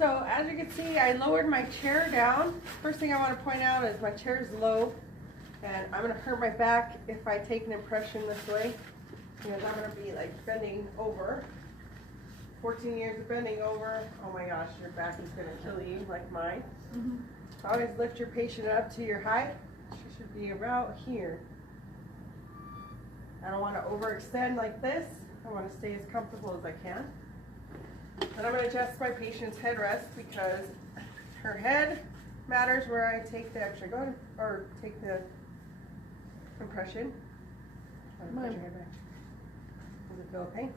So as you can see, I lowered my chair down. First thing I want to point out is my chair is low, and I'm going to hurt my back if I take an impression this way, because I'm going to be like bending over. 14 years of bending over. Oh my gosh, your back is going to kill you like mine. So always lift your patient up to your height. She should be about here. I don't want to overextend like this. I want to stay as comfortable as I can. And I'm going to adjust my patient's headrest because her head matters where I take the extra go or take the compression. Put your head back. Does it feel pain?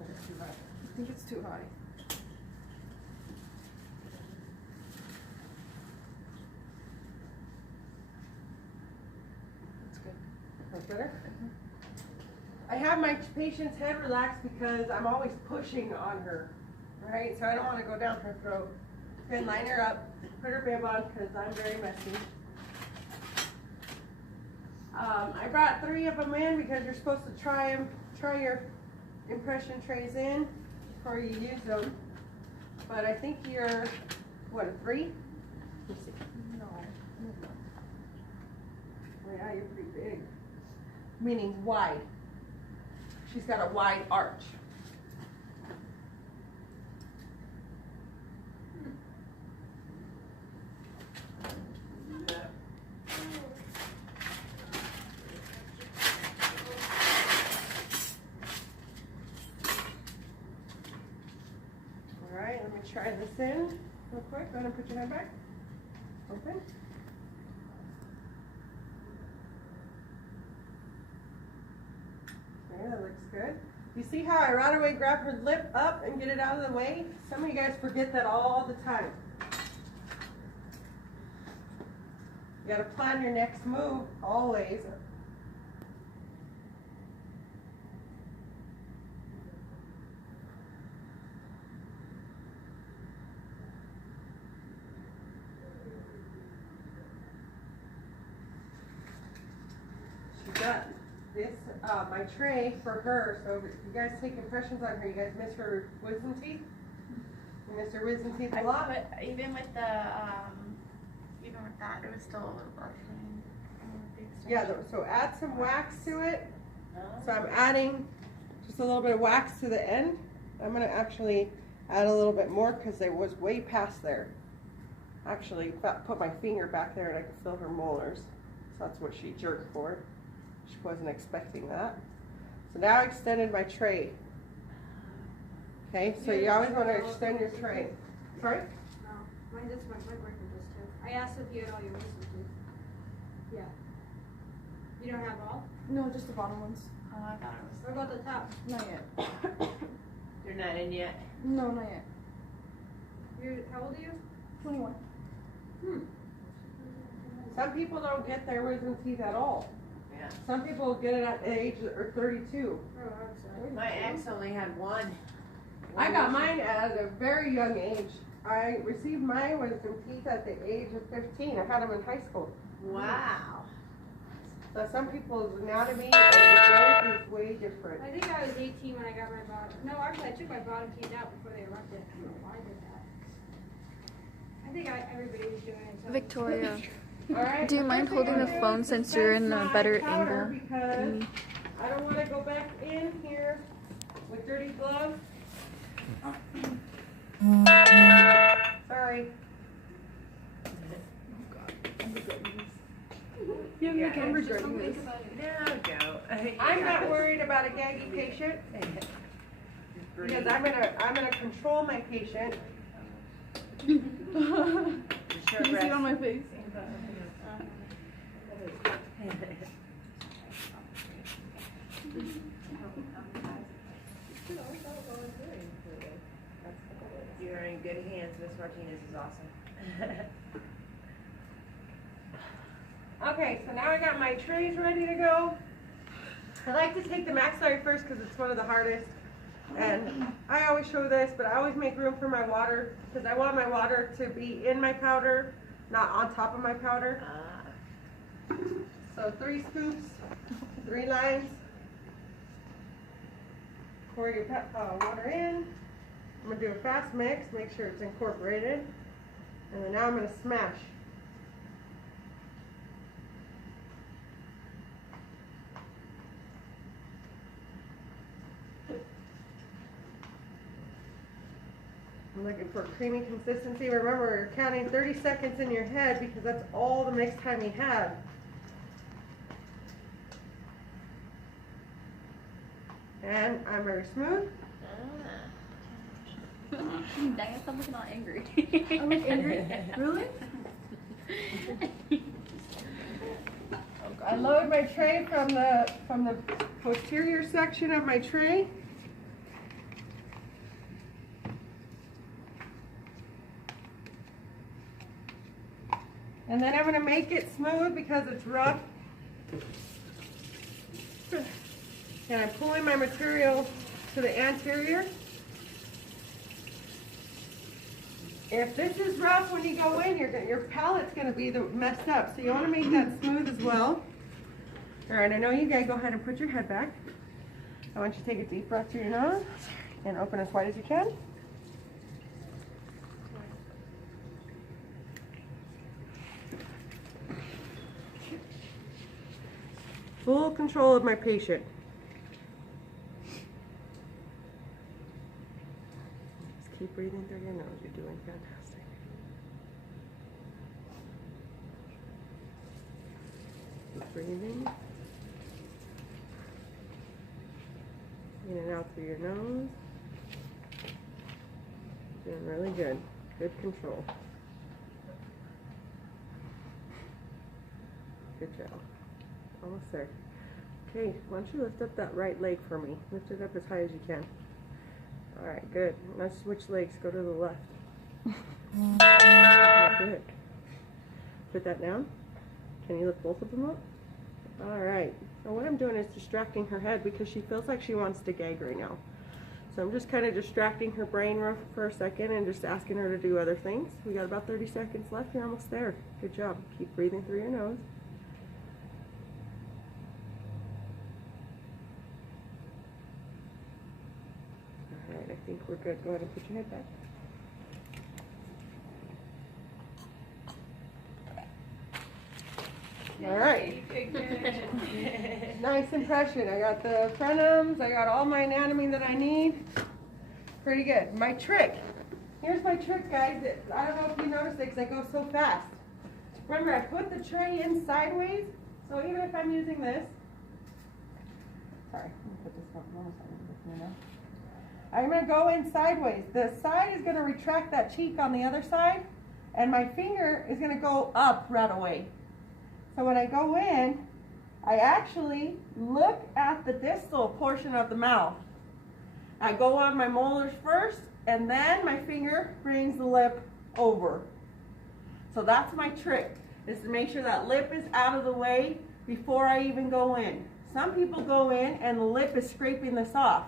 Or is it too high? I think it's too high. That's good. That's better? I have my patient's head relaxed because I'm always pushing on her, right? So I don't want to go down her throat. Then line her up, put her bib on because I'm very messy. I brought 3 of them in because you're supposed to try your impression trays in before you use them. But I think you're, what, a 3? Let's see. No. Oh yeah, you're pretty big. Meaning wide. She's got a wide arch. Alright, let me try this in real quick. Go ahead and put your head back. Open. Okay, that looks good. You see how I right away grab her lip up and get it out of the way? Some of you guys forget that all the time. You gotta plan your next move always. She got this, my tray for her, so if you guys take impressions on her, you guys miss her wisdom teeth? You miss her wisdom teeth a lot? But even with that, it was still a little buffing. Yeah, so add some wax to it. So I'm adding just a little bit of wax to the end. I'm gonna actually add a little bit more because it was way past there. Actually, put my finger back there and I could feel her molars. So that's what she jerked for. She wasn't expecting that. So now I extended my tray. Okay, so you always want to extend your tray. Sorry? No, mine just my boyfriend does too. I asked if you had all your wisdom teeth. Yeah. You don't have all? No, just the bottom ones. Oh, I thought it What about the top? Not yet. You're not in yet? No, not yet. How old are you? 21. Some people don't get their wisdom teeth at all. Yeah. Some people get it at the age of 32. Oh, I'm sorry. My ex only had one. I got mine at a very young age. I received my wisdom teeth at the age of 15. I had them in high school. Wow. So some people's anatomy or the growth is way different. I think I was 18 when I got my bottom. No, actually, I took my bottom teeth out before they erupted. I don't know why I did that. I think everybody was doing it. So Victoria, All right, do you the mind first thing holding I'm the gonna phone do is since you're in dispense a better my powder angle Because than me? I don't want to go back in here with dirty gloves. Sorry. You have your Yeah, camera just don't ready. think about it. No, go. I'm not worried about a gaggy patient because I'm gonna control my patient. You see it on my face? You're in good hands. Miss Martinez is awesome. Okay, so now I got my trays ready to go. I like to take the maxillary first because it's one of the hardest. And I always show this, but I always make room for my water because I want my water to be in my powder, not on top of my powder. So 3 scoops, 3 lines. Pour your water in. gonna do a fast mix, make sure it's incorporated. And then now I'm gonna smash. I'm looking for creamy consistency. Remember, you're counting 30 seconds in your head because that's all the mix time you have. And I'm very smooth. Dang, I'm looking all angry. I look angry? Really? I load my tray from the posterior section of my tray. And then I'm going to make it smooth because it's rough. And I'm pulling my material to the anterior. If this is rough when you go in, your palette's going to be messed up. So you want to make that smooth as well. All right, I know you guys go ahead and put your head back. I want you to take a deep breath through your nose and open as wide as you can. Full control of my patient. Just keep breathing through your nose. You're doing fantastic. Keep breathing. In and out through your nose. Doing really good. Good control. Good job. Almost there. Okay, why don't you lift up that right leg for me? Lift it up as high as you can. Alright, good. Now switch legs. Go to the left. Good. Put that down. Can you lift both of them up? Alright. Now what I'm doing is distracting her head because she feels like she wants to gag right now. So I'm just kind of distracting her brain for a second and just asking her to do other things. We got about 30 seconds left. You're almost there. Good job. Keep breathing through your nose. Alright, I think we're good. Go ahead and put your head back. All right. Nice impression. I got the frenums. I got all my anatomy that I need. Pretty good. My trick. Here's my trick, guys. I don't know if you noticed it because I go so fast. Remember, I put the tray in sideways. So even if I'm using this. Sorry, let me put this one side. I'm going to go in sideways. The side is going to retract that cheek on the other side. And my finger is going to go up right away. So when I go in, I actually look at the distal portion of the mouth. I go on my molars first, and then my finger brings the lip over. So that's my trick, is to make sure that lip is out of the way before I even go in. Some people go in and the lip is scraping this off.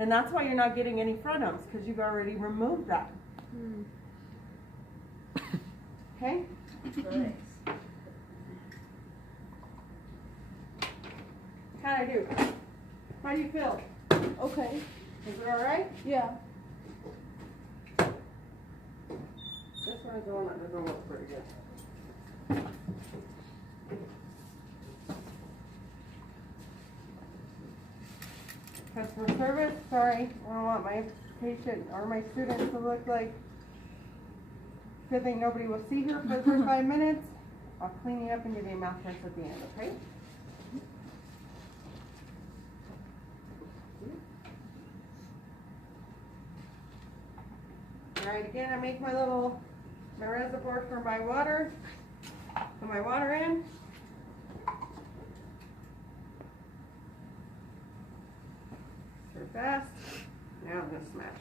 And that's why you're not getting any frenums, because you've already removed that. Okay? Nice. How do I do? How do you feel? Okay. Is it all right? Yeah. This one is the one that doesn't look pretty good. Customer service, sorry, I don't want my patient or my student to look like good thing nobody will see her for the first 5 minutes. I'll clean you up and give you a mouth rinse at the end, okay? Alright, again, I make my reservoir for my water. Put my water in. Stir fast. Now I'm going to smash.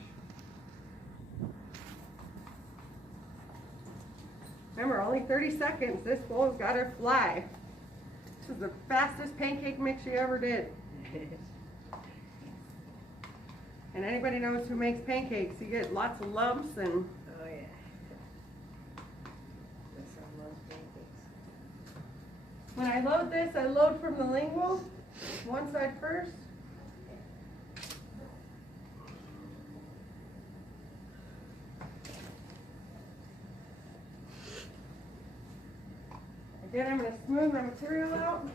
Remember, only 30 seconds. This bowl's got to fly. This is the fastest pancake mix you ever did. And anybody knows who makes pancakes, you get lots of lumps and... Oh, yeah. That sounds loves pancakes. When I load this, I load from the lingual, one side first. Then I'm gonna smooth my material out.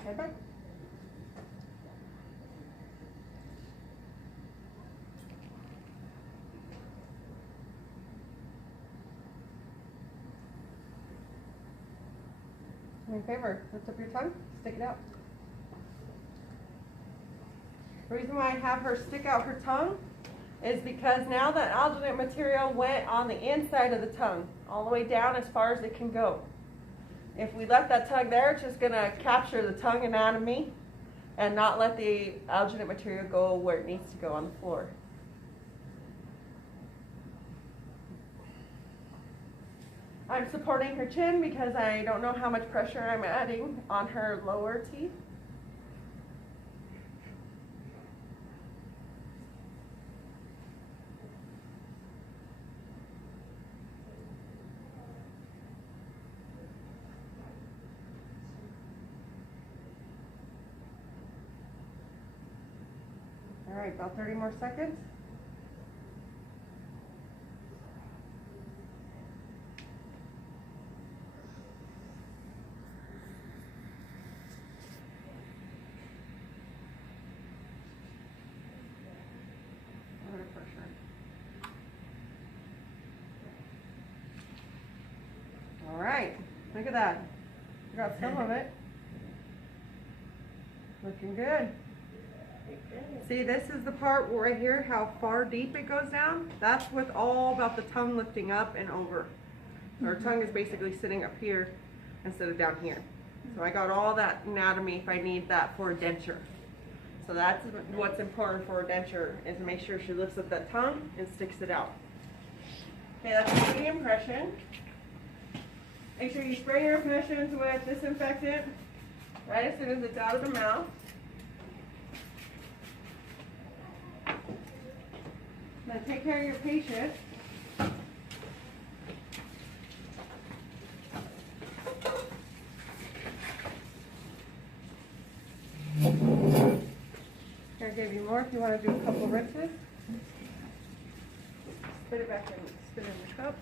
Okay, bye. Do me a favor, lift up your tongue, stick it out. The reason why I have her stick out her tongue is because now that alginate material went on the inside of the tongue, all the way down as far as it can go. If we left that tongue there, it's just going to capture the tongue anatomy and not let the alginate material go where it needs to go on the floor. I'm supporting her chin because I don't know how much pressure I'm adding on her lower teeth. All right, about 30 more seconds. A lot of pressure. All right, look at that. I got some of it. Looking good. See, this is the part right here, how far deep it goes down. That's what's all about the tongue lifting up and over. So our tongue is basically sitting up here instead of down here. So I got all that anatomy if I need that for a denture. So that's what's important for a denture, is to make sure she lifts up that tongue and sticks it out. Okay, that's the impression. Make sure you spray your impressions with disinfectant right as soon as it's out of the mouth. Now take care of your patient. Here, I gave you more if you want to do a couple rinses. Put it back in, spit in the cup.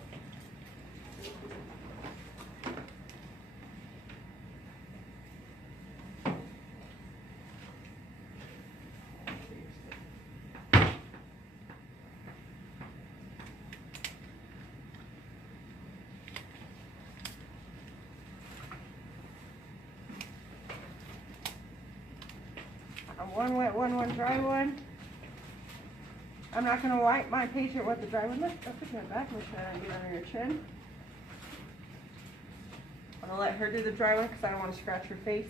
One wet one, one dry one. I'm not going to wipe my patient with the dry one. Let's put that back. Make sure I don't get under your chin. I'm going to let her do the dry one because I don't want to scratch her face.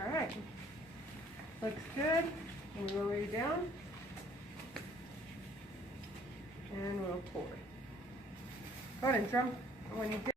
All right. Looks good. And we lower you down. And we'll pour. Go ahead and drum when you get